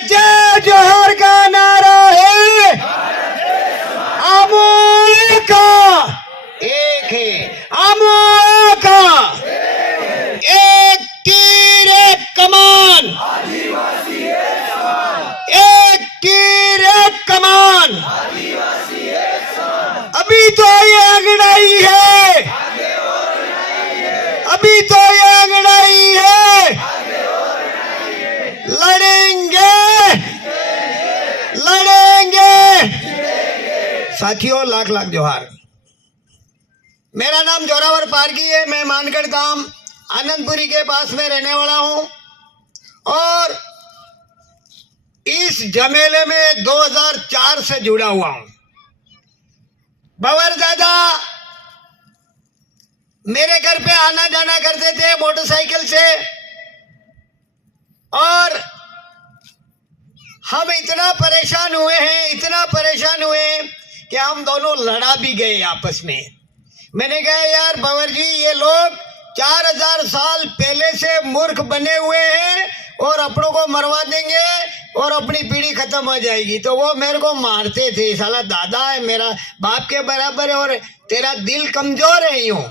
जय जोहर का नारा है, अमोल का एक है, अमोल का एक तीर एक कमान, एक तीर एक कमान। अभी तो ये अंगड़ाई है, अभी तो ये अंगड़ाई है, लड़ेंगे लड़ेंगे। साथियों, लाख लाख जोहार। मेरा नाम जोरावर पारगी है। मैं मानगढ़ धाम आनंदपुरी के पास में रहने वाला हूं और इस झमेले में 2004 से जुड़ा हुआ हूं। बवर दादा मेरे घर पे आना जाना करते थे मोटरसाइकिल से और हम इतना परेशान हुए हैं, इतना परेशान हुए कि हम दोनों लड़ा भी गए आपस में। मैंने कहा यार बवर जी, ये लोग 4000 साल पहले से मूर्ख बने हुए हैं और अपनों को मरवा देंगे और अपनी पीढ़ी खत्म हो जाएगी। तो वो मेरे को मारते थे, साला दादा है मेरा, बाप के बराबर है और तेरा दिल कमजोर है यूं।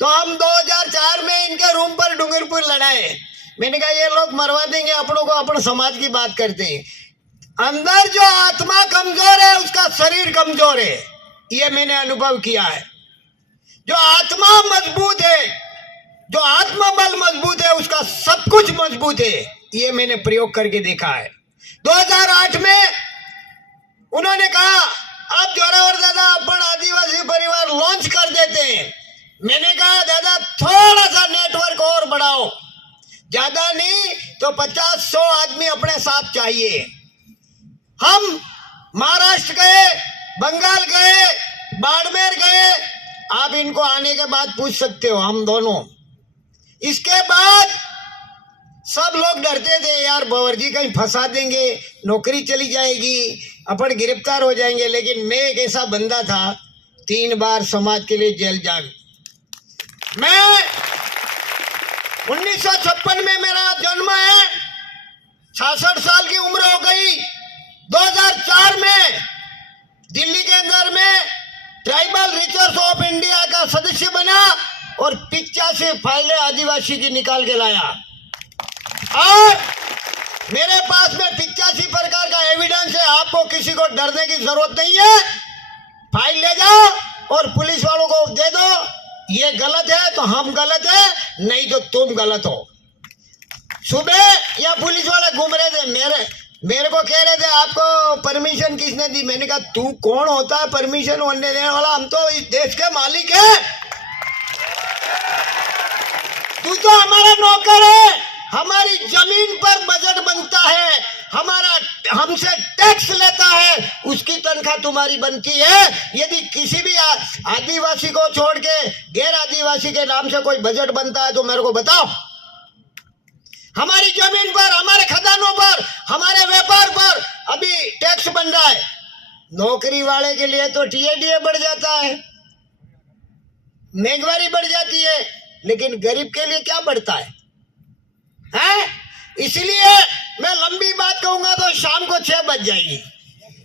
तो हम 2004 में इनके रूम पर डूंगरपुर लड़ाए। मैंने कहा ये लोग मरवा देंगे अपनों को, अपन समाज की बात करते हैं। अंदर जो आत्मा कमजोर है उसका शरीर कमजोर है, ये मैंने अनुभव किया है। जो आत्मा मजबूत है, जो आत्मा बल मजबूत है, उसका सब कुछ मजबूत है, ये मैंने प्रयोग करके देखा है। 2008 में उन्होंने कहा अब जोरावर दादा अपन आदिवासी परिवार लॉन्च कर देते हैं। मैंने कहा दादा थोड़ा सा नेटवर्क और बढ़ाओ, ज्यादा नहीं तो 50-100 आदमी अपने साथ चाहिए। हम महाराष्ट्र गए, बंगाल गए, बाड़मेर गए, आप इनको आने के बाद पूछ सकते हो, हम दोनों। इसके बाद सब लोग डरते थे यार बवर जी कहीं फंसा देंगे, नौकरी चली जाएगी, अपन गिरफ्तार हो जाएंगे। लेकिन मैं एक ऐसा बंदा था, 3 बार समाज के लिए जेल जा। मैं 1956 में मेरा जन्म है, 66 साल की उम्र हो गई। 2004 में दिल्ली के अंदर में ट्राइबल रिसर्च ऑफ इंडिया का सदस्य बना और 85 फाइलें आदिवासी की निकाल के लाया और मेरे पास में 85 प्रकार का एविडेंस है। आपको किसी को डरने की जरूरत नहीं है, फाइल ले जाओ और पुलिस वालों को दे दो। ये गलत है तो हम गलत है, नहीं तो तुम गलत हो। सुबह या पुलिस वाले घूम रहे थे, मेरे को कह रहे थे आपको परमिशन किसने दी। मैंने कहा तू कौन होता है परमिशन होने देने वाला, हम तो इस देश के मालिक है, तू तो हमारा नौकर है। हमारी जमीन पर बजट बनता है, हमसे टैक्स लेता है, उसकी तनख्वाह तुम्हारी बनती है। यदि किसी भी आदिवासी को छोड़ के गैर आदिवासी के नाम से कोई बजट बनता है तो मेरे को बताओ। हमारी जमीन पर, हमारे खदानों पर, हमारे व्यापार पर अभी टैक्स बन रहा है। नौकरी वाले के लिए तो टीएडीए बढ़ जाता है, महंगाई बढ़ जाती है, लेकिन गरीब के लिए क्या बढ़ता है? इसलिए मैं लंबी बात कहूंगा तो शाम को 6 बज जाएगी,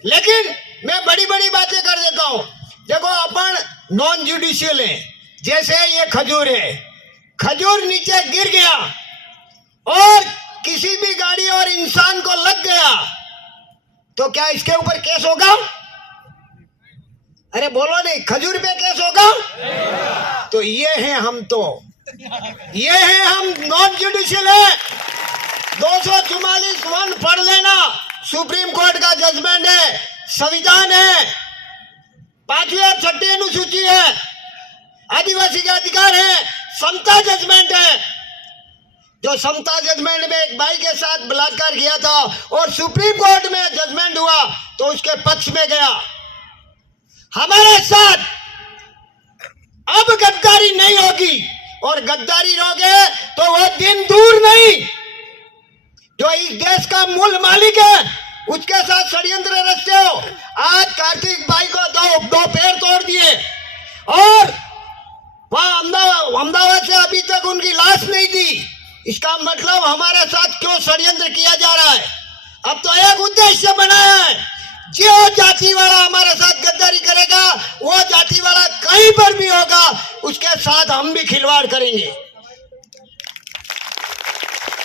लेकिन मैं बड़ी बड़ी बातें कर देता हूं। देखो अपन नॉन जुडिशियल है, जैसे ये खजूर है, खजूर नीचे गिर गया और किसी भी गाड़ी और इंसान को लग गया तो क्या इसके ऊपर केस होगा? अरे बोलो नहीं, खजूर पे केस होगा? तो ये है हम, तो ये है हम, नॉन जुडिशियल है। 244(1) पढ़ लेना, सुप्रीम कोर्ट का जजमेंट है, संविधान है, 5वीं और 6ठी अनुसूची है, आदिवासी के अधिकार है, समता जजमेंट है। जो समता जजमेंट में एक भाई के साथ बलात्कार किया था और सुप्रीम कोर्ट में जजमेंट हुआ तो उसके पक्ष में गया। हमारे साथ अब गद्दारी नहीं होगी, और गद्दारी रहोगे तो वो दिन दूर नहीं। जो इस देश का मूल मालिक है उसके साथ षड्यंत्र रचते हो। आज कार्तिक भाई को दो पैर तोड़ दिए और वहां अहमदाबाद से अभी तक उनकी लाश नहीं दी। इसका मतलब हमारे साथ क्यों षड्यंत्र किया जा रहा है? एक उद्देश्य बनाया है, जो जाति वाला हमारे साथ गद्दारी करेगा, वो जाति वाला कहीं पर भी होगा, उसके साथ हम भी खिलवाड़ करेंगे।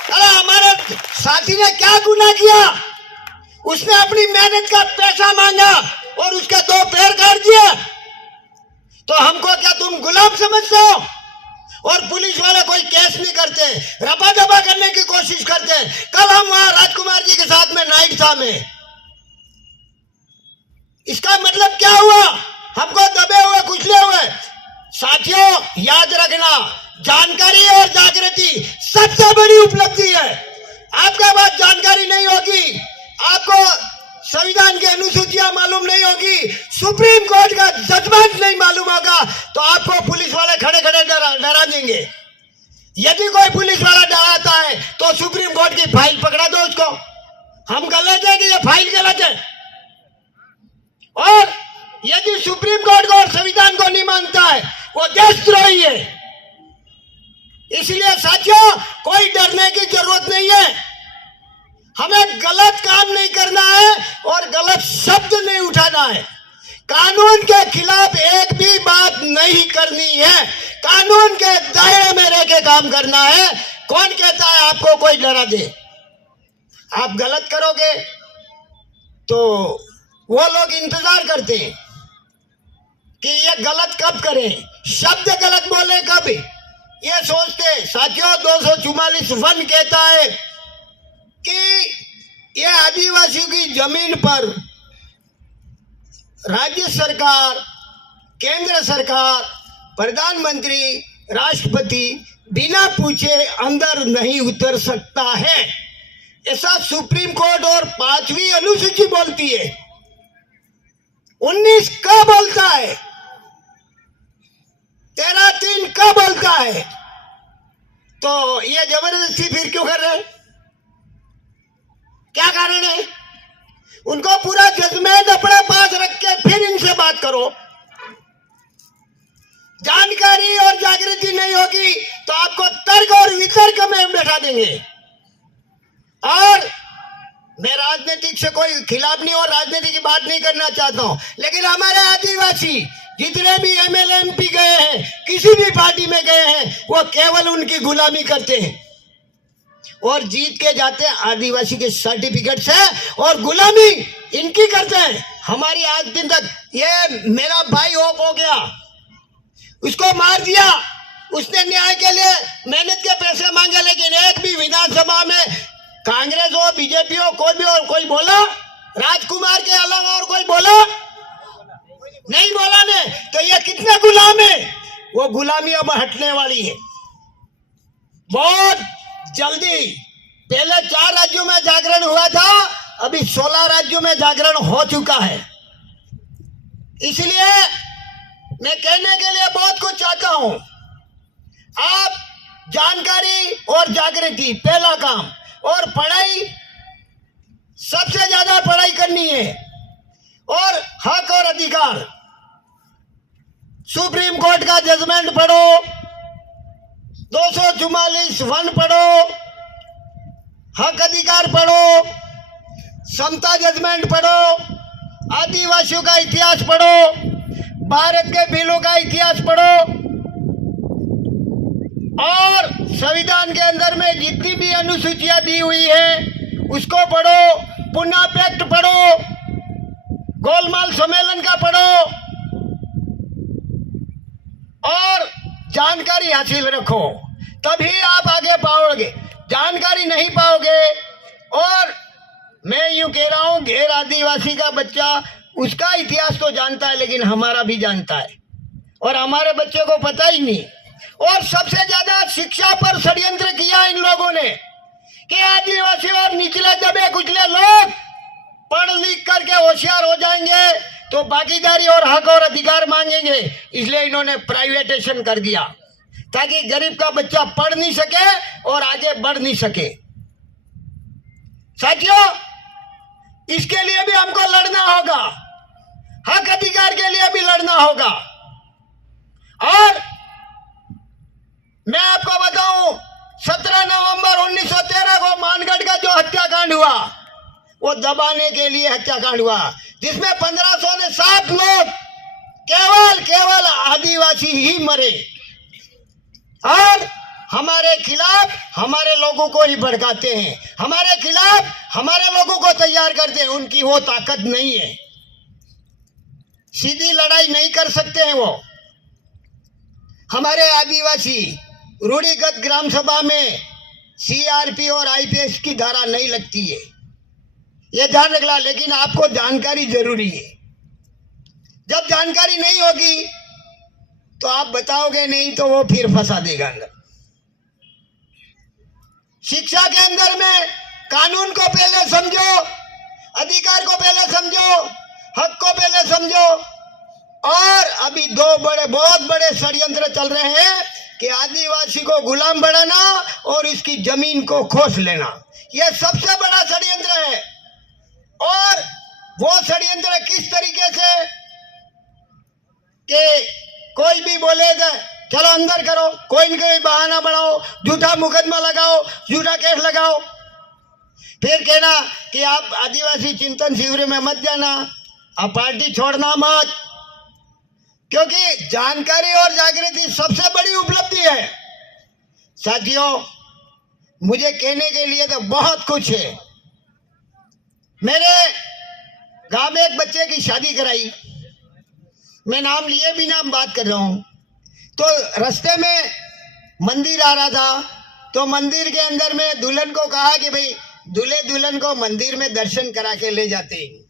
अरे हमारे साथी ने क्या गुनाह किया? उसने अपनी मेहनत का पैसा मांगा और उसके 2 पैर काट दिया, तो हमको क्या तुम गुलाम समझते हो? और पुलिस वाले कोई केस नहीं करते, रफा दफा करने की कोशिश करते। कल हम वहां राजकुमार जी के साथ में नाइट था में, इसका मतलब क्या हुआ? हमको दबे हुए कुचले हुए। साथियों याद रखना, जानकारी और जागृति सबसे बड़ी उपलब्धि है। आपके पास जानकारी नहीं होगी, आपको संविधान की अनुसूचियां मालूम नहीं होगी, सुप्रीम कोर्ट का जजमेंट नहीं मालूम होगा, तो आपको पुलिस वाले खड़े खड़े डरा देंगे। यदि कोई पुलिस वाला डराता है तो सुप्रीम कोर्ट की फाइल पकड़ा दो उसको। हम गलत है कि ये फाइल गलत है? और यदि सुप्रीम कोर्ट को और संविधान को नहीं मानता है, वो देशद्रोही है। इसलिए साथियों कोई डरने की जरूरत नहीं है। हमें गलत काम नहीं करना है और गलत शब्द नहीं उठाना है। कानून के खिलाफ एक भी बात नहीं करनी है, कानून के दायरे में रह के काम करना है। कौन कहता है आपको कोई डरा दे? आप गलत करोगे तो वो लोग इंतजार करते हैं कि ये गलत कब करें, शब्द गलत बोले कब, ये सोचते। साथियों 244 कहता है कि ये आदिवासियों की जमीन पर राज्य सरकार, केंद्र सरकार, प्रधानमंत्री, राष्ट्रपति बिना पूछे अंदर नहीं उतर सकता है, ऐसा सुप्रीम कोर्ट और 5वीं अनुसूची बोलती है। 19 का बोलता है, 13(3) का बोलता है, तो ये जबरदस्ती फिर क्यों कर रहे हैं? क्या कारण है? उनको पूरा जजमेंट अपने पास रख के फिर इनसे बात करो। जानकारी और जागृति नहीं होगी तो आपको तर्क और वितर्क में बैठा देंगे। और मैं राजनीतिक से कोई खिलाफ नहीं और राजनीति की बात नहीं करना चाहता हूं, लेकिन हमारे आदिवासी जितने भी एमएलए एमपी गए हैं, किसी भी पार्टी में गए हैं, वो केवल उनकी गुलामी करते हैं और जीत के जाते हैं आदिवासी के सर्टिफिकेट से और गुलामी इनकी करते हैं। हमारी आज दिन तक ये मेरा भाई होप हो गया, उसको मार दिया, उसने न्याय के लिए मेहनत के पैसे मांगे, लेकिन एक भी विधानसभा में कांग्रेस हो, बीजेपी हो, कोई भी और कोई बोला? राजकुमार के अलावा और कोई बोला? नहीं बोला ने। तो ये कितने गुलाम है? वो गुलामी अब हटने वाली है बहुत जल्दी। पहले 4 राज्यों में जागरण हुआ था, अभी 16 राज्यों में जागरण हो चुका है। इसलिए मैं कहने के लिए बहुत कुछ चाहता हूं। आप जानकारी और जागृति पहला काम, और पढ़ाई, सबसे ज्यादा पढ़ाई करनी है, और हक और अधिकार। सुप्रीम कोर्ट का जजमेंट पढ़ो, 244(1) पढ़ो, हक अधिकार पढ़ो, समता जजमेंट पढ़ो, आदिवासियों का इतिहास पढ़ो, भारत के बिलों का इतिहास पढ़ो, और संविधान के अंदर में जितनी भी अनुसूचियां दी हुई है उसको पढ़ो, पुनः पैक्ट पढ़ो, गोलमाल सम्मेलन का पढ़ो और जानकारी हासिल रखो, तभी आप आगे पाओगे। जानकारी नहीं पाओगे, और मैं यूं कह रहा हूं, गैर आदिवासी का बच्चा उसका इतिहास तो जानता है, लेकिन हमारा भी जानता है, और हमारे बच्चे को पता ही नहीं। और सबसे ज्यादा शिक्षा पर षड्यंत्र किया इन लोगों ने कि आदिवासी और निचले दबे कुचले लोग पढ़ लिख करके होशियार हो जाएंगे तो भागीदारी और हक और अधिकार मांगेंगे। इसलिए इन्होंने प्राइवेटेशन कर दिया ताकि गरीब का बच्चा पढ़ नहीं सके और आगे बढ़ नहीं सके। साथियों, इसके लिए भी हमको लड़ना होगा, हक अधिकार के लिए भी लड़ना होगा। और मैं आपको बताऊं, 17 नवंबर 1913 को मानगढ़ का जो हत्याकांड हुआ, वो दबाने के लिए हत्याकांड हुआ, जिसमें 1507 लोग केवल आदिवासी ही मरे। और हमारे खिलाफ हमारे लोगों को ही भड़काते हैं, हमारे खिलाफ हमारे लोगों को तैयार करते हैं। उनकी वो ताकत नहीं है, सीधी लड़ाई नहीं कर सकते हैं वो। हमारे आदिवासी रूढ़िगत ग्राम सभा में सीआरपी और आईपीएस की धारा नहीं लगती है, ये ध्यान रखना। लेकिन आपको जानकारी जरूरी है। जब जानकारी नहीं होगी तो आप बताओगे नहीं तो वो फिर फंसा देगा अंदर। शिक्षा के अंदर में कानून को पहले समझो, अधिकार को पहले समझो, हक को पहले समझो। और अभी बहुत बड़े षड्यंत्र चल रहे हैं कि आदिवासी को गुलाम बनाना और इसकी जमीन को खोस लेना, यह सबसे बड़ा षड्यंत्र है। और वो षड्यंत्र किस तरीके से कि कोई भी बोलेगा चलो अंदर करो, कोई न कोई बहाना बनाओ, झूठा मुकदमा लगाओ, झूठा केस लगाओ, फिर कहना कि आप आदिवासी चिंतन शिविर में मत जाना, आप पार्टी छोड़ना मत। क्योंकि जानकारी और जागृति सबसे बड़ी उपलब्धि है। साथियों, मुझे कहने के लिए तो बहुत कुछ है। मेरे गांव में एक बच्चे की शादी कराई, मैं नाम लिए बिना बात कर रहा हूं। तो रास्ते में मंदिर आ रहा था, तो मंदिर के अंदर में दुल्हन को कहा कि भाई दूल्हे दुल्हन को मंदिर में दर्शन करा के ले जाते हैं।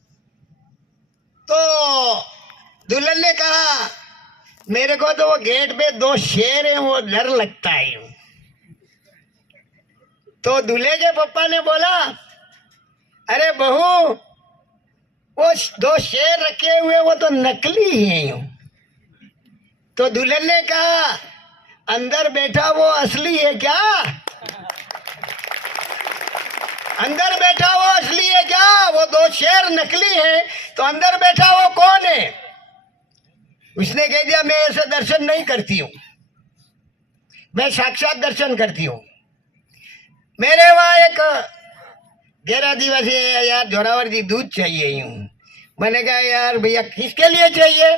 तो दुल्हन ने कहा मेरे को तो वो गेट पे 2 शेर हैं, वो डर लगता है। तो दूल्हे के पापा ने बोला अरे बहू, वो 2 शेर रखे हुए वो तो नकली हैं। तो दुल्हन ने कहा अंदर बैठा वो असली है क्या? अंदर बैठा वो असली है क्या? वो 2 शेर नकली है, तो अंदर बैठा वो कौन है? उसने कह दिया मैं ऐसे दर्शन नहीं करती हूँ, मैं साक्षात दर्शन करती हूँ। मेरे वहां एक गैर आदिवासी है यार, जोरावर जी दूध चाहिए यूं। मैंने कहा यार भैया किसके लिए चाहिए?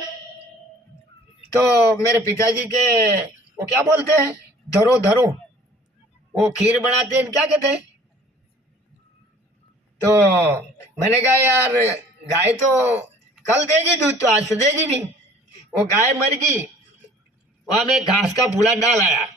तो मेरे पिताजी के वो क्या बोलते हैं, धरो वो खीर बनाते हैं, क्या कहते हैं? तो मैंने कहा यार गाय तो कल देगी दूध, तो आज तो देगी नहीं। वो गाय मर गई, वहां में घास का पूला डाल आया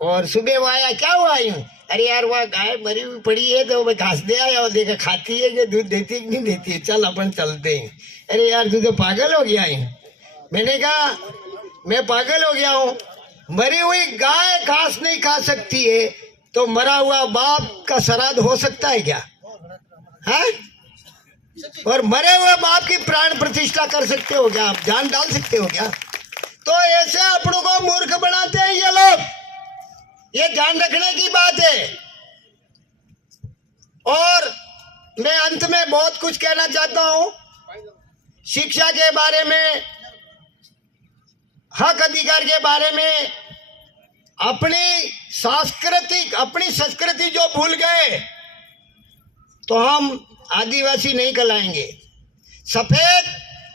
और सुबह वो आया, क्या हुआ यूं? अरे यार वह गाय मरी हुई पड़ी है तो मैं घास दे आया और देखा खाती है कि दूध देती है कि नहीं देती है, चल अपन चलते हैं। अरे यार तू तो पागल हो गया है। मैंने कहा मैं पागल हो गया हूँ? मरी हुई गाय घास नहीं खा सकती है तो मरा हुआ बाप का श्राद्ध हो सकता है क्या? है? और मरे हुए बाप की प्राण प्रतिष्ठा कर सकते हो क्या? आप जान डाल सकते हो क्या? तो ऐसे अपनों को मूर्ख बनाते हैं ये लोग, ये ध्यान रखने की बात है। और मैं अंत में बहुत कुछ कहना चाहता हूं शिक्षा के बारे में, हक अधिकार के बारे में। अपनी संस्कृति जो भूल गए तो हम आदिवासी नहीं कहलाएंगे। सफेद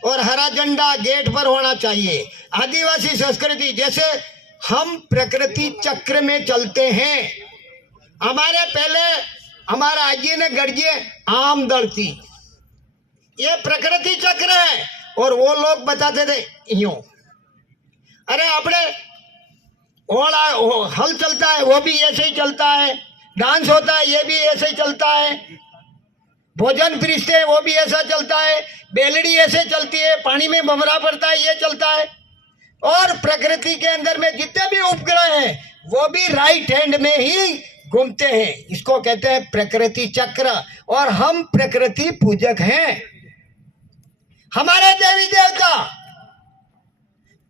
और हरा झंडा गेट पर होना चाहिए। आदिवासी संस्कृति जैसे हम प्रकृति चक्र में चलते हैं। हमारे पहले हमारा आजी ने गढ़िए आम दड़ती, ये प्रकृति चक्र है। और वो लोग बताते थे यूं, अरे अपने हल चलता है वो भी ऐसे ही चलता है, डांस होता है ये भी ऐसे ही चलता है, भोजन पीरसते हैं वो भी ऐसा चलता है, बेलड़ी ऐसे चलती है, पानी में भंवरा पड़ता है ये चलता है। और प्रकृति के अंदर में जितने भी उपग्रह हैं वो भी राइट हैंड में ही घूमते हैं। इसको कहते हैं प्रकृति चक्र। और हम प्रकृति पूजक हैं। हमारे देवी देवता,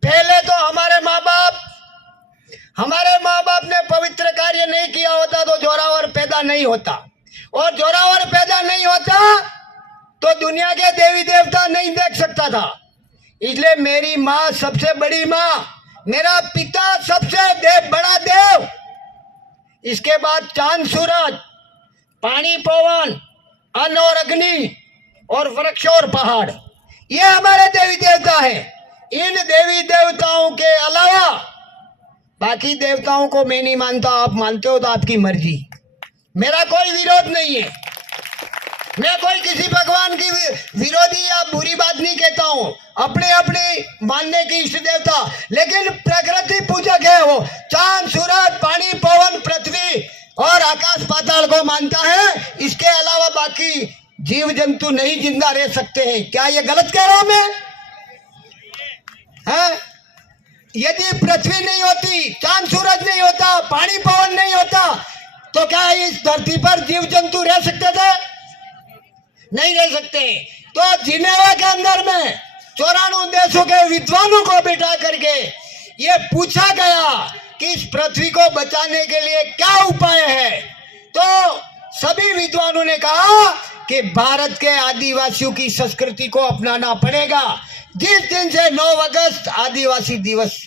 पहले तो हमारे माँ बाप ने पवित्र कार्य नहीं किया होता तो जोरावर पैदा नहीं होता, और जोरावर पैदा नहीं होता तो दुनिया के देवी देवता नहीं देख सकता था। इसलिए मेरी माँ सबसे बड़ी माँ, मेरा पिता सबसे बड़ा देव, इसके बाद चांद सूरज, पानी पवन, अन्न और अग्नि और वृक्ष और पहाड़, ये हमारे देवी देवता हैं। इन देवी देवताओं के अलावा बाकी देवताओं को मैं नहीं मानता। आप मानते हो तो आपकी मर्जी, मेरा कोई विरोध नहीं है। मैं कोई किसी भगवान की विरोधी या बुरी बात नहीं कहता हूं। अपने अपने मानने की इष्ट देवता, लेकिन प्रकृति पूजक है वो। चांद सूरज पानी पवन पृथ्वी और आकाश पाताल को मानता है। इसके अलावा बाकी जीव जंतु नहीं जिंदा रह सकते हैं। क्या ये गलत कह रहा हूं मैं? है? यदि पृथ्वी नहीं होती, चांद सूरज नहीं होता, पानी पवन नहीं होता, तो क्या इस धरती पर जीव जंतु रह सकते थे? नहीं रह सकते। तो जिनेवा के अंदर में 94 देशों के विद्वानों को बिठा करके ये पूछा गया कि इस पृथ्वी को बचाने के लिए क्या उपाय है। तो सभी विद्वानों ने कहा कि भारत के आदिवासियों की संस्कृति को अपनाना पड़ेगा। जिस दिन से 9 अगस्त आदिवासी दिवस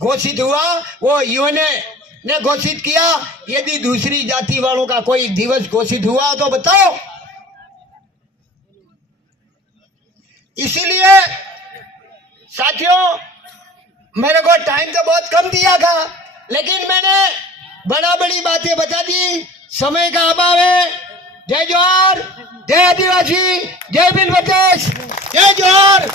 घोषित हुआ, वो यूएनए ने घोषित किया। यदि दूसरी जाति वालों का कोई दिवस घोषित हुआ तो बताओ। इसीलिए साथियों, मेरे को टाइम तो बहुत कम दिया था, लेकिन मैंने बड़ा बड़ी बातें बता दी। समय का अभाव है। जय जोहार, जय आदिवासी, जय बिल बटेश, जय जोहार।